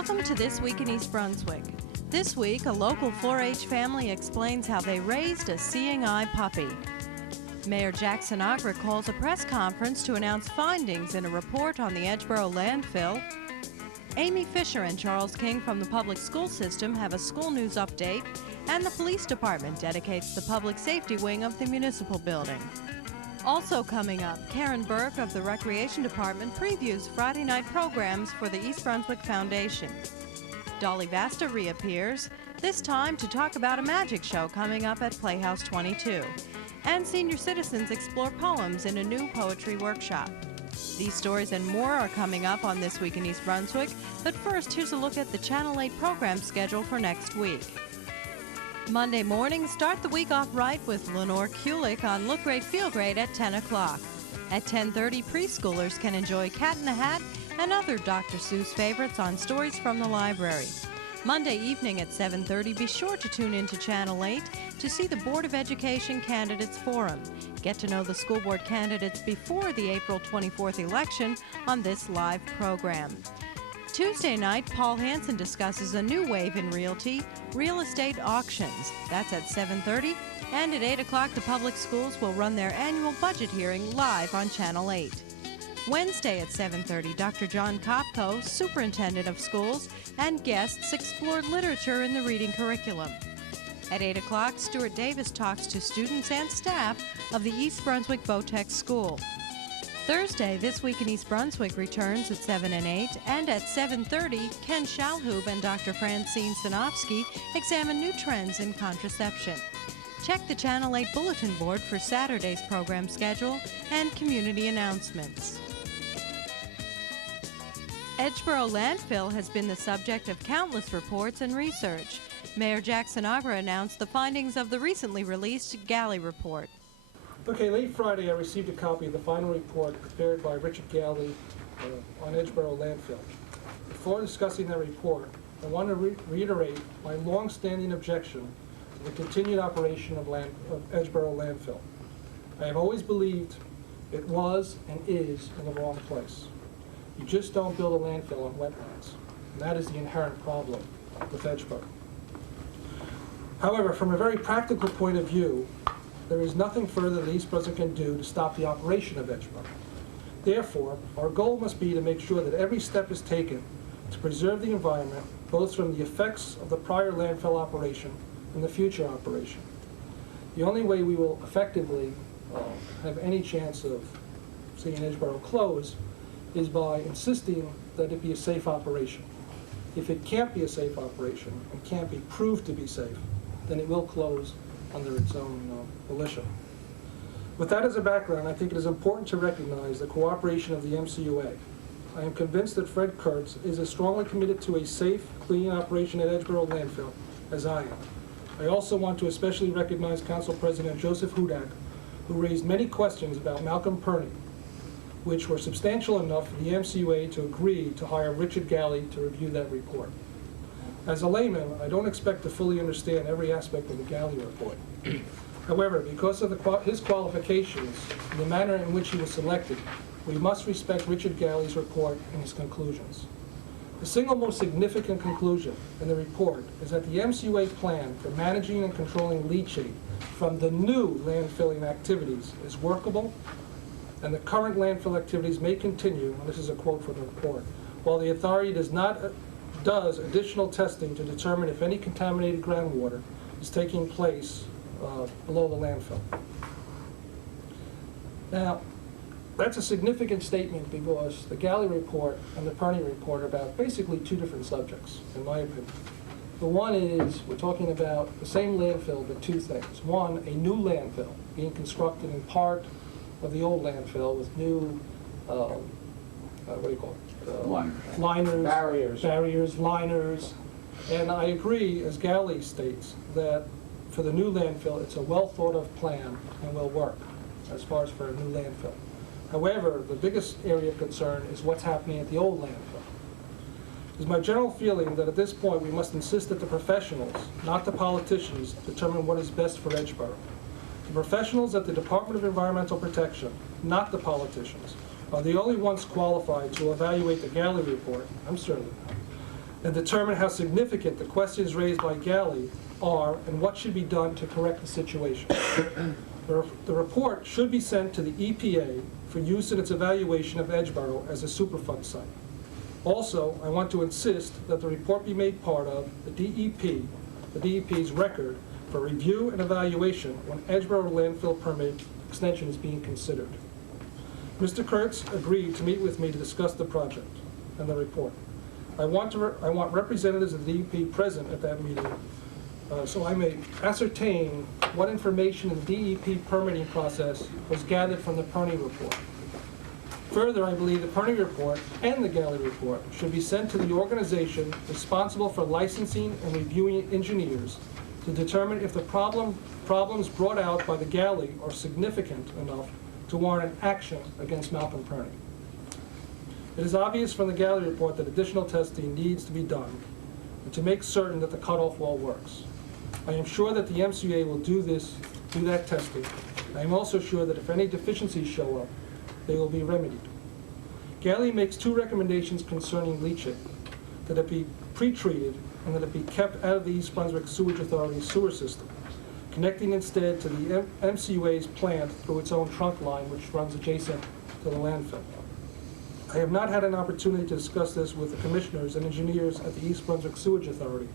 Welcome to This Week in East Brunswick. This week, a local 4-H family explains how they raised a seeing eye puppy. Mayor Jack Sinagra calls a press conference to announce findings in a report on the Edgeboro landfill. Amy Fisher and Charles King from the public school system have a school news update, and the police department dedicates the public safety wing of the municipal building. Also coming up, Karen Burke of the Recreation Department previews Friday night programs for the East Brunswick Foundation. Dolly Vasta reappears, this time to talk about a magic show coming up at Playhouse 22. And senior citizens explore poems in a new poetry workshop. These stories and more are coming up on This Week in East Brunswick, but first, here's a look at the Channel 8 program schedule for next week. Monday morning, start the week off right with Lenore Kulik on Look Great, Feel Great at 10 o'clock. At 10:30, preschoolers can enjoy Cat in the Hat and other Dr. Seuss favorites on Stories from the Library. Monday evening at 7:30, be sure to tune in to Channel 8 to see the Board of Education Candidates Forum. Get to know the school board candidates before the April 24th election on this live program. Tuesday night, Paul Hansen discusses a new wave in realty, real estate auctions. That's at 7:30. And at 8 o'clock, the public schools will run their annual budget hearing live on Channel 8. Wednesday at 7:30, Dr. John Kopko, Superintendent of Schools, and guests explore literature in the reading curriculum. At 8 o'clock, Stuart Davis talks to students and staff of the East Brunswick Votech School. Thursday, This Week in East Brunswick returns at 7 and 8, and at 7:30, Ken Schalhub and Dr. Francine Sinofsky examine new trends in contraception. Check the Channel 8 bulletin board for Saturday's program schedule and community announcements. Edgeboro landfill has been the subject of countless reports and research. Mayor Jack Sinagra announced the findings of the recently released Galley report. Okay, late Friday I received a copy of the final report prepared by Richard Galley on Edgeboro landfill. Before discussing that report, I want to reiterate my long-standing objection to the continued operation of Edgeboro landfill. I have always believed it was and is in the wrong place. You just don't build a landfill on wetlands, and that is the inherent problem with Edgeboro. However, from a very practical point of view, there is nothing further that East Brunswick can do to stop the operation of Edgeboro. Therefore, our goal must be to make sure that every step is taken to preserve the environment, both from the effects of the prior landfill operation and the future operation. The only way we will effectively have any chance of seeing Edgeboro close is by insisting that it be a safe operation. If it can't be a safe operation and can't be proved to be safe, then it will close under its own volition. With that as a background, I think it is important to recognize the cooperation of the MCUA. I am convinced that Fred Kurtz is as strongly committed to a safe, clean operation at Edgeboro landfill as I am. I also want to especially recognize Council President Joseph Hudak, who raised many questions about Malcolm Perney, which were substantial enough for the MCUA to agree to hire Richard Galley to review that report. As a layman, I don't expect to fully understand every aspect of the Galley report. However, because of his qualifications and the manner in which he was selected, we must respect Richard Galley's report and his conclusions. The single most significant conclusion in the report is that the MCUA plan for managing and controlling leachate from the new landfilling activities is workable, and the current landfill activities may continue, and this is a quote from the report, while the authority does additional testing to determine if any contaminated groundwater is taking place below the landfill. Now, that's a significant statement because the Galley report and the Perney report are about basically two different subjects, in my opinion. The one is, we're talking about the same landfill, but two things. One, a new landfill being constructed in part of the old landfill with new, what do you call it? Liners, barriers, liners. And I agree, as Galley states, that for the new landfill, it's a well thought of plan and will work as far as for a new landfill. However, the biggest area of concern is what's happening at the old landfill. It is my general feeling that at this point we must insist that the professionals, not the politicians, determine what is best for Edgeboro. The professionals at the Department of Environmental Protection, not the politicians, are the only ones qualified to evaluate the Galley report, I'm certainly not, and determine how significant the questions raised by Galley are and what should be done to correct the situation. The report should be sent to the EPA for use in its evaluation of Edgeboro as a Superfund site. Also, I want to insist that the report be made part of the DEP's record for review and evaluation when Edgeboro landfill permit extension is being considered. Mr. Kurtz agreed to meet with me to discuss the project and the report. I want representatives of the DEP present at that meeting so I may ascertain what information in the DEP permitting process was gathered from the Perny report. Further, I believe the Perny report and the Galley report should be sent to the organization responsible for licensing and reviewing engineers to determine if the problems brought out by the Galley are significant enough to warrant an action against Malcolm Perny. It is obvious from the Galley report that additional testing needs to be done and to make certain that the cutoff wall works. I am sure that the MCA will do that testing. I am also sure that if any deficiencies show up, they will be remedied. Galley makes two recommendations concerning leachate: that it be pre-treated and that it be kept out of the East Brunswick Sewage Authority's sewer system, connecting instead to the MCUA's plant through its own trunk line, which runs adjacent to the landfill. I have not had an opportunity to discuss this with the commissioners and engineers at the East Brunswick Sewage Authority,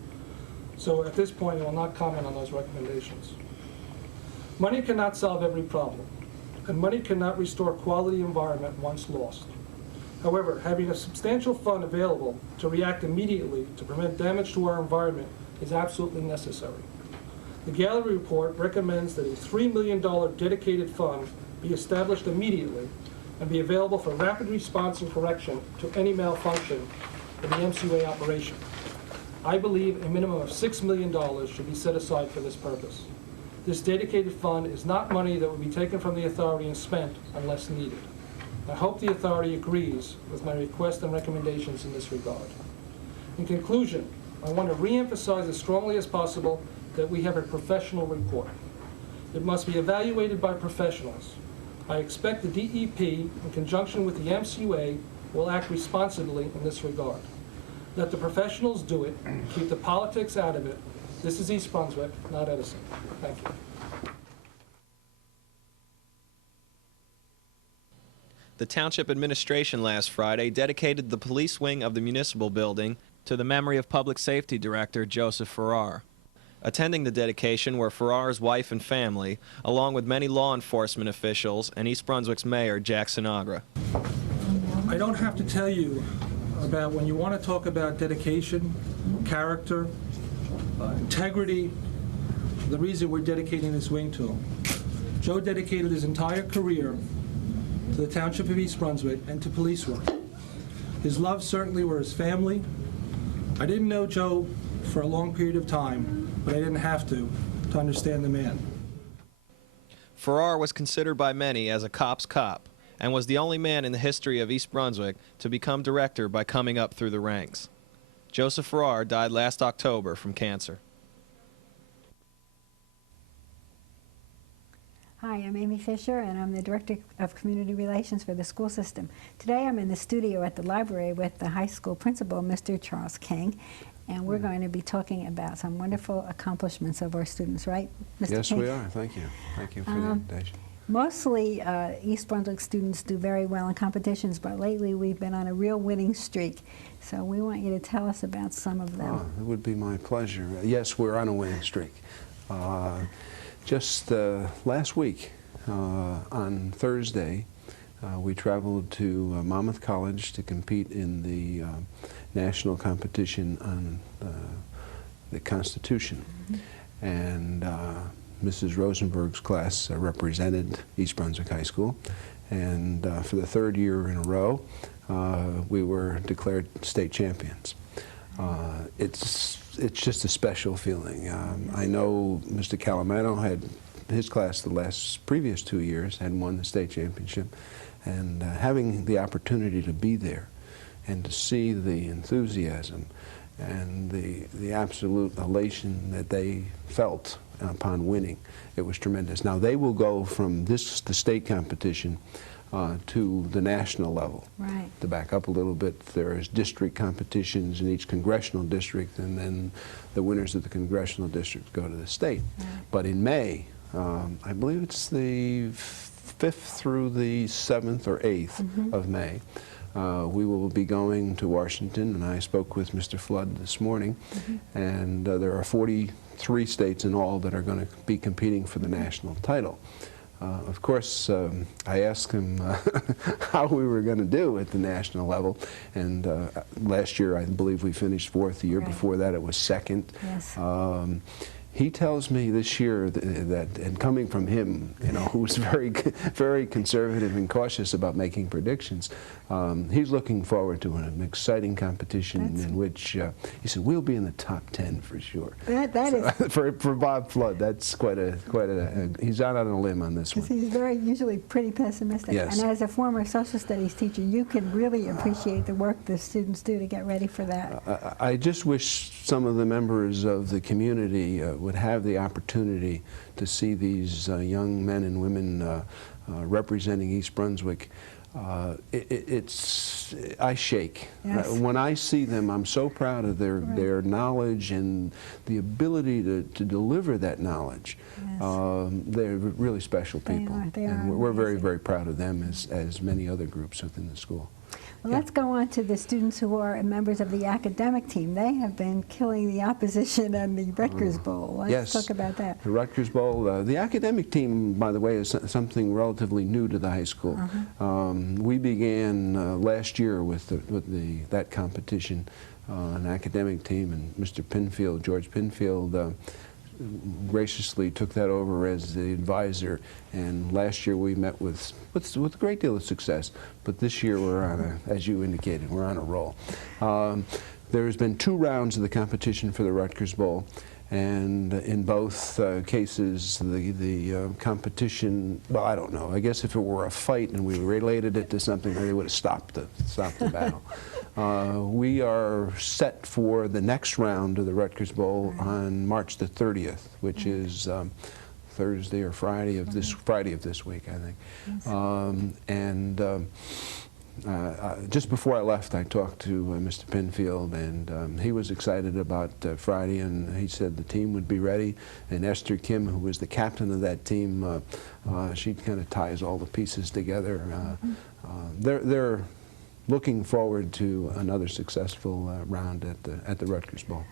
so at this point I will not comment on those recommendations. Money cannot solve every problem, and money cannot restore quality environment once lost. However, having a substantial fund available to react immediately to prevent damage to our environment is absolutely necessary. The Gallery report recommends that a $3 million dedicated fund be established immediately and be available for rapid response and correction to any malfunction in the MCUA operation. I believe a minimum of $6 million should be set aside for this purpose. This dedicated fund is not money that would be taken from the authority and spent unless needed. I hope the authority agrees with my request and recommendations in this regard. In conclusion, I want to re-emphasize as strongly as possible that we have a professional report. It must be evaluated by professionals. I expect the DEP, in conjunction with the MCUA, will act responsibly in this regard. Let the professionals do it. Keep the politics out of it. This is East Brunswick, not Edison. Thank you. The Township Administration last Friday dedicated the police wing of the municipal building to the memory of Public Safety Director Joseph Farrar. Attending the dedication were Farrar's wife and family, along with many law enforcement officials and East Brunswick's Mayor, Jack Sinagra. I don't have to tell you about when you want to talk about dedication, character, integrity, the reason we're dedicating this wing to him. Joe dedicated his entire career to the Township of East Brunswick and to police work. His love certainly were his family. I didn't know Joe for a long period of time, but I didn't have to understand the man. Farrar was considered by many as a cop's cop and was the only man in the history of East Brunswick to become director by coming up through the ranks. Joseph Farrar died last October from cancer. Hi, I'm Amy Fisher, and I'm the Director of Community Relations for the school system. Today I'm in the studio at the library with the high school principal, Mr. Charles King, and we're going to be talking about some wonderful accomplishments of our students, right, Mr. Yes, King? we are. Thank you. Thank you for the invitation. Mostly East Brunswick students do very well in competitions, but lately we've been on a real winning streak. So we want you to tell us about some of them. Oh, it would be my pleasure. Yes, we're on a winning streak. Just last week, on Thursday, we traveled to Monmouth College to compete in the national competition on the Constitution. Mm-hmm. And Mrs. Rosenberg's class represented East Brunswick High School, and for the third year in a row, we were declared state champions. It's just a special feeling. I know Mr. Calamano had his class the previous 2 years and won the state championship, and having the opportunity to be there and to see the enthusiasm and the absolute elation that they felt upon winning, it was tremendous. Now they will go from the state competition to the national level. Right. To back up a little bit, there's district competitions in each congressional district, and then the winners of the congressional districts go to the state. Right. But in May, I believe it's the 5th through the 7th or 8th of May, we will be going to Washington, and I spoke with Mr. Flood this morning, and there are 43 states in all that are going to be competing for the national title. Of course, I asked him how we were going to do at the national level, and last year I believe we finished 4th. The year before that it was 2nd. Yes. He tells me this year that, and coming from him, you know, who's very conservative and cautious about making predictions, he's looking forward to an exciting competition in which he said we'll be in the top 10 for sure. That is for Bob Flood. That's quite a he's out on a limb on this one. He's usually pretty pessimistic. Yes. And as a former social studies teacher, you can really appreciate the work the students do to get ready for that. I just wish some of the members of the community would have the opportunity to see these young men and women representing East Brunswick. I shake. Yes. When I see them, I'm so proud of their knowledge and the ability to deliver that knowledge. Yes. They're really special people. They are and we're very, amazing. very proud of them as many other groups within the school. Well, let's go on to the students who are members of the academic team. They have been killing the opposition in the Rutgers Bowl. Let's talk about that. The Rutgers Bowl. The academic team, by the way, is something relatively new to the high school. We began last year with that competition, an academic team, and Mr. Pinfield, George Pinfield, graciously took that over as the advisor, and last year we met with a great deal of success, but this year we're on as you indicated, we're on a roll. There's been 2 rounds of the competition for the Rutgers Bowl, and in both cases the competition, well, I don't know, I guess if it were a fight and we related it to something, they would have stopped the battle. We are set for the next round of the Rutgers Bowl on March the 30th, which is Thursday or Friday of this week, I think. Yes. Just before I left, I talked to Mr. Pinfield, and he was excited about Friday, and he said the team would be ready. And Esther Kim, who was the captain of that team, she kind of ties all the pieces together. They're looking forward to another successful round at the Rutgers Bowl.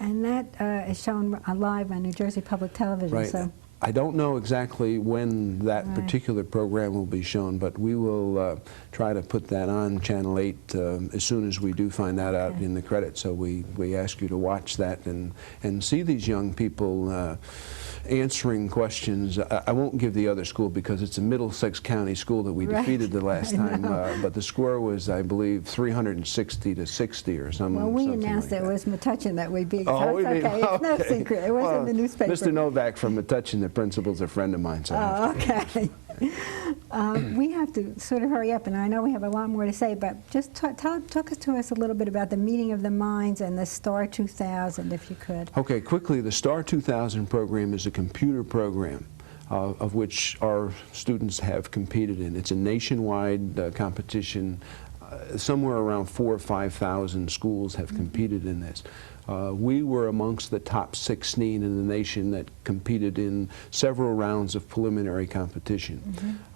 And that is shown live on New Jersey Public Television. Right. So. I don't know exactly when that particular program will be shown, but we will try to put that on Channel 8 as soon as we do find that out in the credits. So we ask you to watch that and see these young people answering questions. I won't give the other school because it's a Middlesex County school that we defeated the last time, but the score was, I believe, 360 to 60 or something. Well, we announced like it was Metuchen that we beat. Oh, so it's okay. It's no secret. It was in the newspaper. Mr. Novak from Metuchen, the principal's a friend of mine. So okay. We have to sort of hurry up, and I know we have a lot more to say, but just talk to us a little bit about the Meeting of the Minds and the STAR 2000, if you could. Okay, quickly, the STAR 2000 program is a computer program of which our students have competed in. It's a nationwide competition. Somewhere around 4,000 or 5,000 schools have competed in this. We were amongst the top 16 in the nation that competed in several rounds of preliminary competition.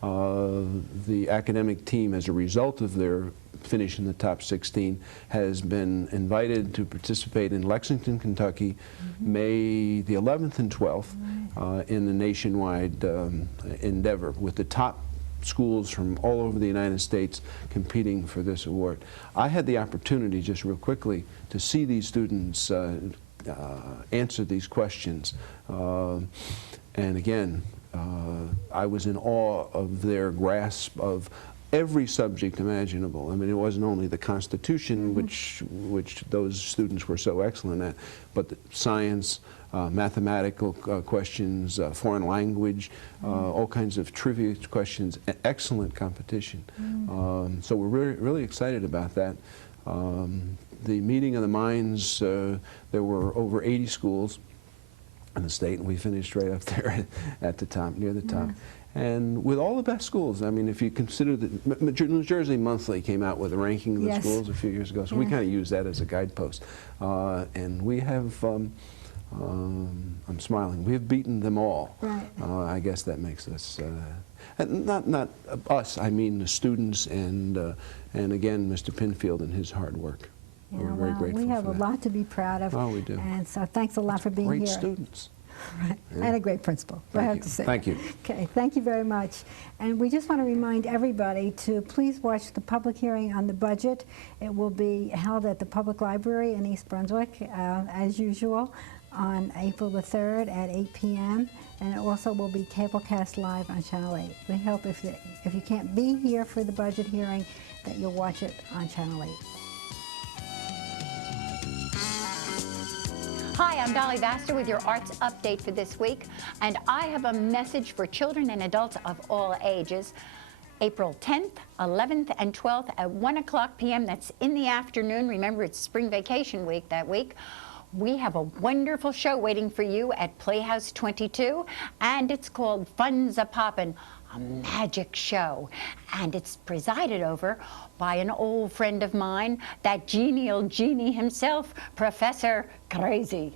The academic team, as a result of their finish in the top 16, has been invited to participate in Lexington, Kentucky, May the 11th and 12th in the nationwide endeavor, with the top schools from all over the United States competing for this award. I had the opportunity, just real quickly, to see these students answer these questions. And again, I was in awe of their grasp of every subject imaginable. I mean, it wasn't only the Constitution, which those students were so excellent at, but science, mathematical questions, foreign language, all kinds of trivia questions, excellent competition. So we're really excited about that. The Meeting of the Minds, there were over 80 schools, in the state, and we finished right up there at the top, near the top. And with all the best schools, I mean, if you consider that New Jersey Monthly came out with a ranking of the schools a few years ago, so we kind of use that as a guidepost. And we have, I'm smiling, we have beaten them all. Right. I guess that makes us, and not us, I mean the students and again, Mr. Pinfield and his hard work. Yeah, We're very grateful we have for a that. lot to be proud of. Oh, we do. And so thanks a lot for being Great here. students. Right. And a great principal, I have to say. Thank you. Okay, thank you very much. And we just want to remind everybody to please watch the public hearing on the budget. It will be held at the Public Library in East Brunswick, as usual, on April the 3rd at 8 p.m. And it also will be cablecast live on Channel 8. We hope if you can't be here for the budget hearing, that you'll watch it on Channel 8. Hi, I'm Dolly Baster with your arts update for this week, and I have a message for children and adults of all ages. April 10th, 11th, and 12th at 1 o'clock p.m. That's in the afternoon. Remember, it's spring vacation week that week. We have a wonderful show waiting for you at Playhouse 22, and it's called Funzapoppin, a magic show. And it's presided over by an old friend of mine, that genial genie himself, Professor Crazy.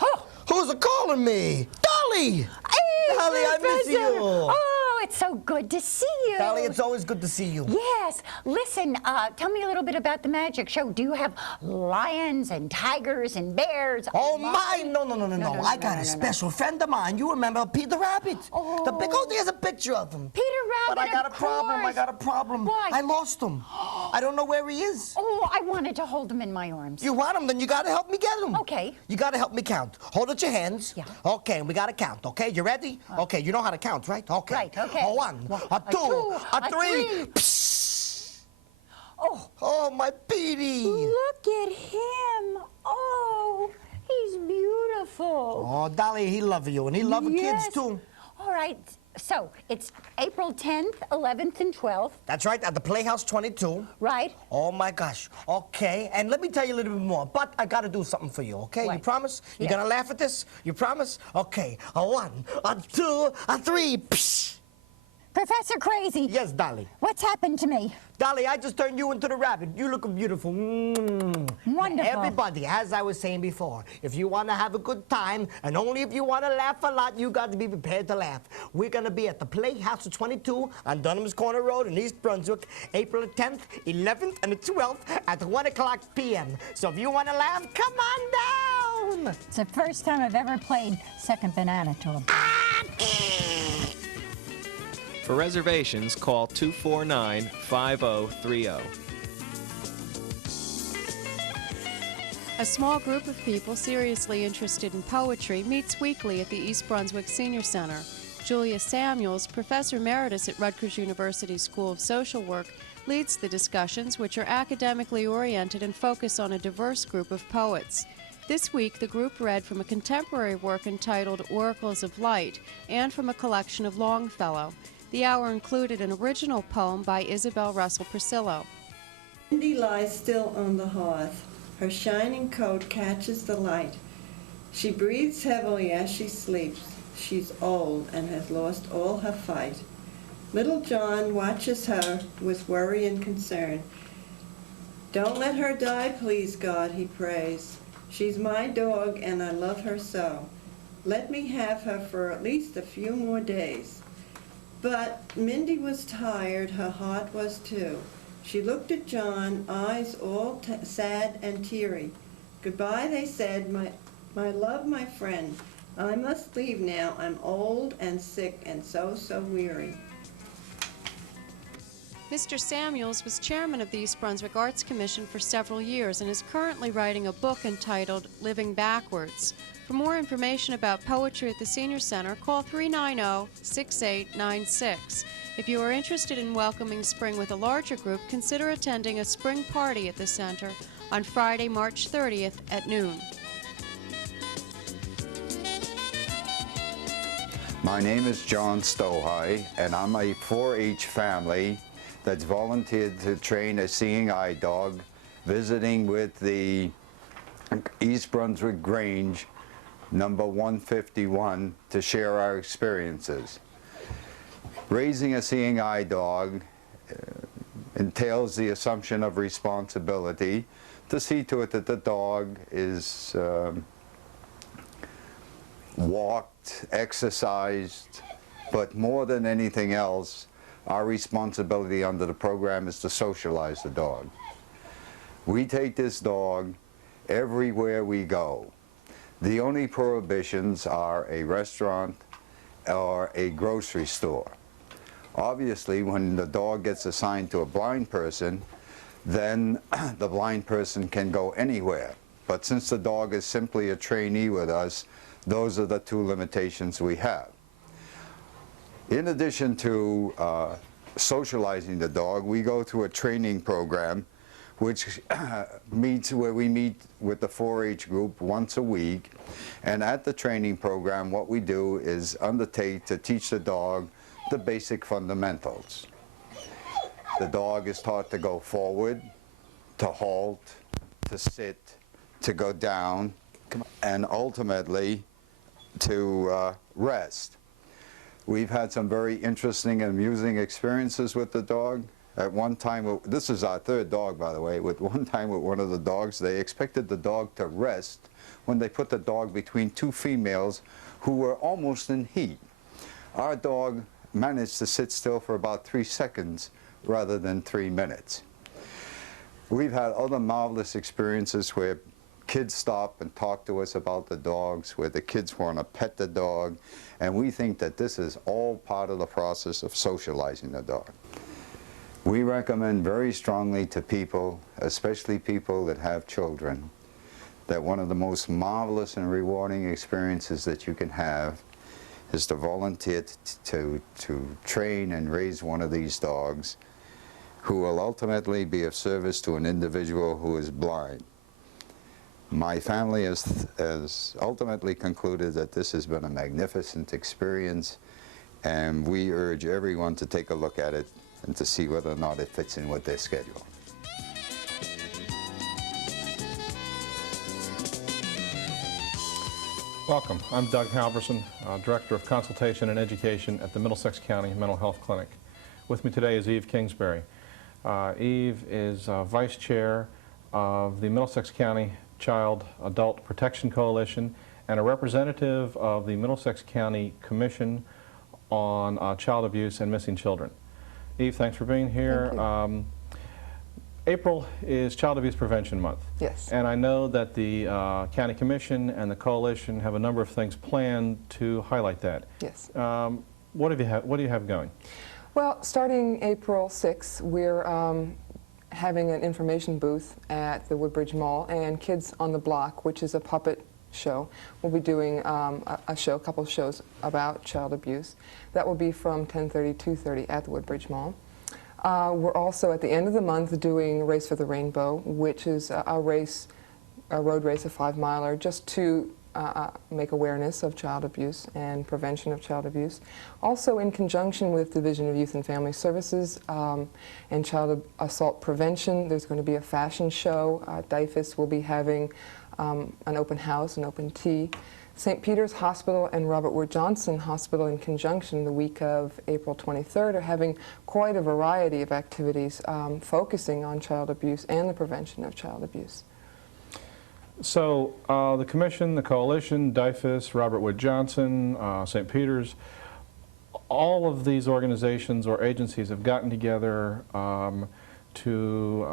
Oh, who's a-calling me? Dolly! Hey, Dolly, I miss Professor. you. Oh, it's so good to see you. Dolly, it's always good to see you. Yes. Listen, tell me a little bit about the magic show. Do you have lions and tigers and bears? Oh, my, no. I got a special friend of mine. You remember Peter Rabbit? Oh. The big old, there's a picture of him. Peter Rabbit, But I got a of problem. Why? I lost him. I don't know where he is. Oh, I wanted to hold him in my arms. You want him, then you gotta help me get him. Okay. You gotta help me count. Hold out your hands. Yeah. Okay, and we gotta count, okay? You ready? Okay, you know how to count, right? Okay. Right, okay. A one, a two, a three. Oh. Oh, my Petey. Look at him. Oh, he's beautiful. Oh, Dolly, he loves you, and he loves Yes. kids, too. All right. So it's April 10th, 11th, and 12th, That's right, at the Playhouse 22. right? Oh, my gosh. Okay, and let me tell you a little bit more, but I gotta do something for you, okay? What? You promise? You Yeah. gonna laugh at this? You promise? Okay, a one, a two, a three. Psh. Professor Crazy. Yes, Dolly. What's happened to me? Dolly, I just turned you into the rabbit. You look beautiful. Wonderful. Everybody, as I was saying before, if you want to have a good time, and only if you want to laugh a lot, you got to be prepared to laugh. We're going to be at the Playhouse 22 on Dunham's Corner Road in East Brunswick, April 10th, 11th, and the 12th at 1 o'clock p.m. So if you want to laugh, come on down. It's the first time I've ever played second banana to him. For reservations, call 249-5030. A small group of people seriously interested in poetry meets weekly at the East Brunswick Senior Center. Julia Samuels, Professor Emeritus at Rutgers University School of Social Work, leads the discussions, which are academically oriented and focus on a diverse group of poets. This week, the group read from a contemporary work entitled Oracles of Light and from a collection of Longfellow. The hour included an original poem by Isabel Russell Priscillo. Mindy lies still on the hearth. Her shining coat catches the light. She breathes heavily as she sleeps. She's old and has lost all her fight. Little John watches her with worry and concern. Don't let her die, please, God, he prays. She's my dog and I love her so. Let me have her for at least a few more days. But Mindy was tired, her heart was too. She looked at John, eyes all sad and teary. Goodbye, they said, my love, my friend. I must leave now. I'm old and sick and so weary. Mr. Samuels was chairman of the East Brunswick Arts Commission for several years and is currently writing a book entitled Living Backwards. For more information about poetry at the Senior Center, call 390-6896. If you are interested in welcoming spring with a larger group, consider attending a spring party at the center on Friday, March 30th at noon. My name is John Stohigh, and I'm a 4-H family that's volunteered to train a seeing eye dog, visiting with the East Brunswick Grange number 151, to share our experiences. Raising a seeing eye dog entails the assumption of responsibility to see to it that the dog is walked, exercised, but more than anything else, our responsibility under the program is to socialize the dog. We take this dog everywhere we go. The only prohibitions are a restaurant or a grocery store. Obviously, when the dog gets assigned to a blind person, then the blind person can go anywhere. But since the dog is simply a trainee with us, those are the two limitations we have. In addition to socializing the dog, we go through a training program which where we meet with the 4-H group once a week. And at the training program, what we do is undertake to teach the dog the basic fundamentals. The dog is taught to go forward, to halt, to sit, to go down, and ultimately to rest. We've had some very interesting and amusing experiences with the dog. At one time, this is our third dog, by the way, one time with one of the dogs, they expected the dog to rest when they put the dog between two females who were almost in heat. Our dog managed to sit still for about 3 seconds rather than 3 minutes. We've had other marvelous experiences where kids stop and talk to us about the dogs, where the kids want to pet the dog, and we think that this is all part of the process of socializing the dog. We recommend very strongly to people, especially people that have children, that one of the most marvelous and rewarding experiences that you can have is to volunteer to train and raise one of these dogs who will ultimately be of service to an individual who is blind. My family has ultimately concluded that this has been a magnificent experience, and we urge everyone to take a look at it and to see whether or not it fits in with their schedule. Welcome. I'm Doug Halverson, Director of Consultation and Education at the Middlesex County Mental Health Clinic. With me today is Eve Kingsbury. Eve is Vice Chair of the Middlesex County Child Adult Protection Coalition and a representative of the Middlesex County Commission on Child Abuse and Missing Children. Eve, thanks for being here. April is Child Abuse Prevention Month. Yes. And I know that the County Commission and the Coalition have a number of things planned to highlight that. Yes. What do you have going? Well, starting April 6th, we're having an information booth at the Woodbridge Mall, and Kids on the Block, which is a puppet show. We'll be doing a couple of shows about child abuse. That will be from 10:30 to 2:30 at the Woodbridge Mall. We're also at the end of the month doing Race for the Rainbow, which is a road race, a 5-miler, just to make awareness of child abuse and prevention of child abuse. Also, in conjunction with Division of Youth and Family Services and Child Assault Prevention, there's going to be a fashion show. DIFAS will be having an open house, an open tea. St. Peter's Hospital and Robert Wood Johnson Hospital, in conjunction, the week of April 23rd, are having quite a variety of activities focusing on child abuse and the prevention of child abuse. So the Commission, the Coalition, DIFAS, Robert Wood Johnson, St. Peter's, all of these organizations or agencies have gotten together to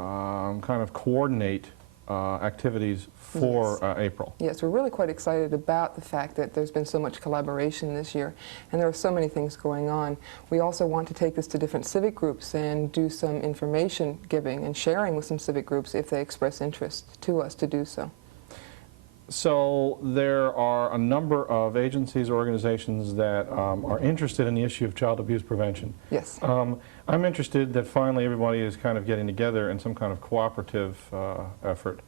kind of coordinate activities for April. Yes, we're really quite excited about the fact that there's been so much collaboration this year, and there are so many things going on. We also want to take this to different civic groups and do some information giving and sharing with some civic groups if they express interest to us to do so. So there are a number of agencies or organizations that are interested in the issue of child abuse prevention. Yes. I'm interested that finally everybody is kind of getting together in some kind of cooperative effort.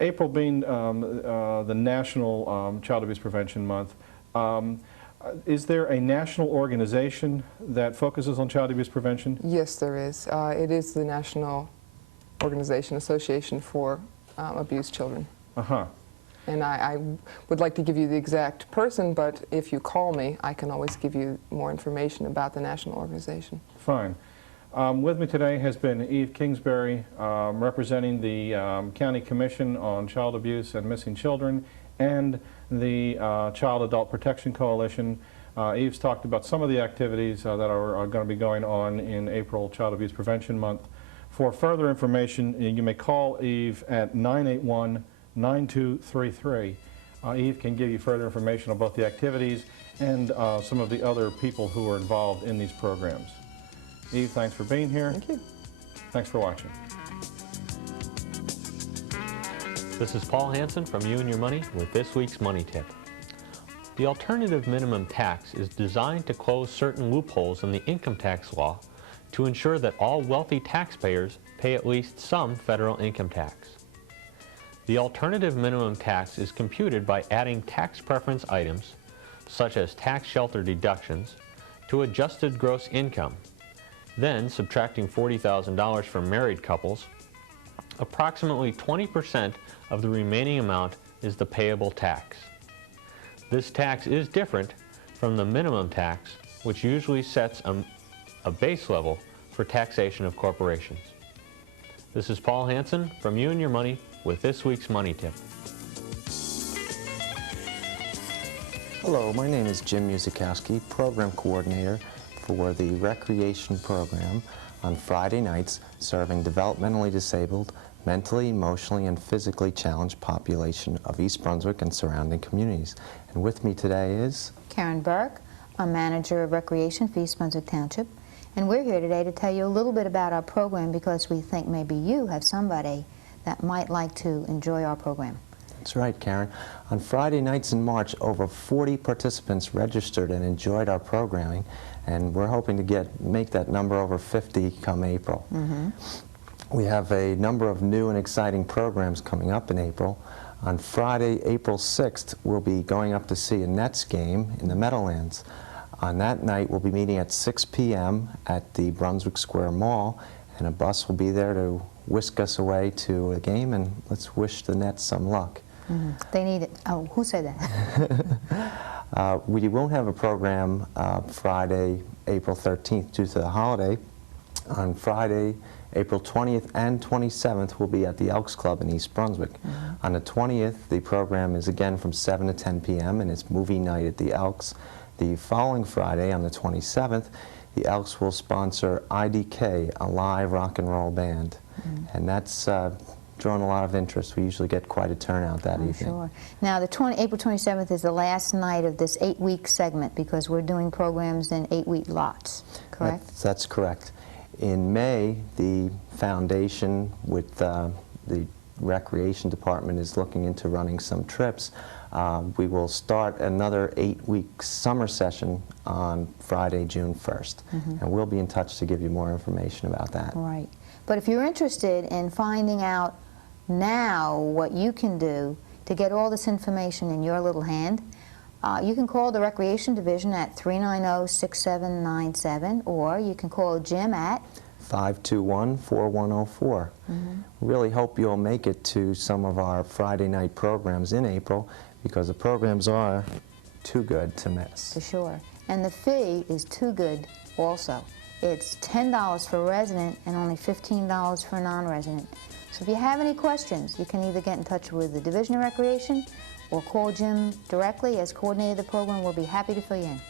April being the National Child Abuse Prevention Month, is there a national organization that focuses on child abuse prevention? Yes, there is. It is the National Association for Abused Children. Uh-huh. And I would like to give you the exact person, but if you call me, I can always give you more information about the national organization. Fine. With me today has been Eve Kingsbury, representing the County Commission on Child Abuse and Missing Children and the Child Adult Protection Coalition. Eve's talked about some of the activities that are going to be going on in April, Child Abuse Prevention Month. For further information, you may call Eve at 981-9233. Eve can give you further information on both the activities and some of the other people who are involved in these programs. Eve, thanks for being here. Thank you. Thanks for watching. This is Paul Hansen from You and Your Money with this week's Money Tip. The alternative minimum tax is designed to close certain loopholes in the income tax law to ensure that all wealthy taxpayers pay at least some federal income tax. The alternative minimum tax is computed by adding tax preference items, such as tax shelter deductions, to adjusted gross income, then subtracting $40,000 from married couples. Approximately 20% of the remaining amount is the payable tax. This tax is different from the minimum tax, which usually sets a base level for taxation of corporations. This is Paul Hansen from You and Your Money with this week's Money Tip. Hello, my name is Jim Muzikowski, Program Coordinator for the Recreation Program on Friday nights, serving developmentally disabled, mentally, emotionally, and physically challenged population of East Brunswick and surrounding communities. And with me today is Karen Burke, a Manager of Recreation for East Brunswick Township. And we're here today to tell you a little bit about our program because we think maybe you have somebody that might like to enjoy our program. That's right, Karen. On Friday nights in March, over 40 participants registered and enjoyed our programming, and we're hoping to make that number over 50 come April. We have a number of new and exciting programs coming up in April. On Friday, April 6th, we'll be going up to see a Nets game in the Meadowlands. On that night, we'll be meeting at 6 p.m. at the Brunswick Square Mall, and a bus will be there to whisk us away to a game, and let's wish the Nets some luck. They need it. Oh, who said that? We won't have a program Friday, April 13th due to the holiday. On Friday, April 20th and 27th, we'll be at the Elks Club in East Brunswick. On the 20th, the program is again from 7 to 10 p.m. and it's movie night at the Elks. The following Friday, on the 27th, the Elks will sponsor IDK, a live rock and roll band. And that's drawn a lot of interest. We usually get quite a turnout that evening. Sure. Now, April 27th is the last night of this 8-week segment because we're doing programs in 8-week lots, correct? That's correct. In May, the foundation with the Recreation Department is looking into running some trips. We will start another 8-week summer session on Friday, June 1st. And we'll be in touch to give you more information about that. Right. But if you're interested in finding out now what you can do to get all this information in your little hand, you can call the Recreation Division at 390-6797, or you can call Jim at 521-4104. Really hope you'll make it to some of our Friday night programs in April, because the programs are too good to miss. For sure. And the fee is too good also. It's $10 for a resident and only $15 for a non-resident. So if you have any questions, you can either get in touch with the Division of Recreation or call Jim directly as coordinator of the program. We'll be happy to fill you in.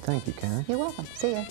Thank you, Karen. You're welcome. See ya.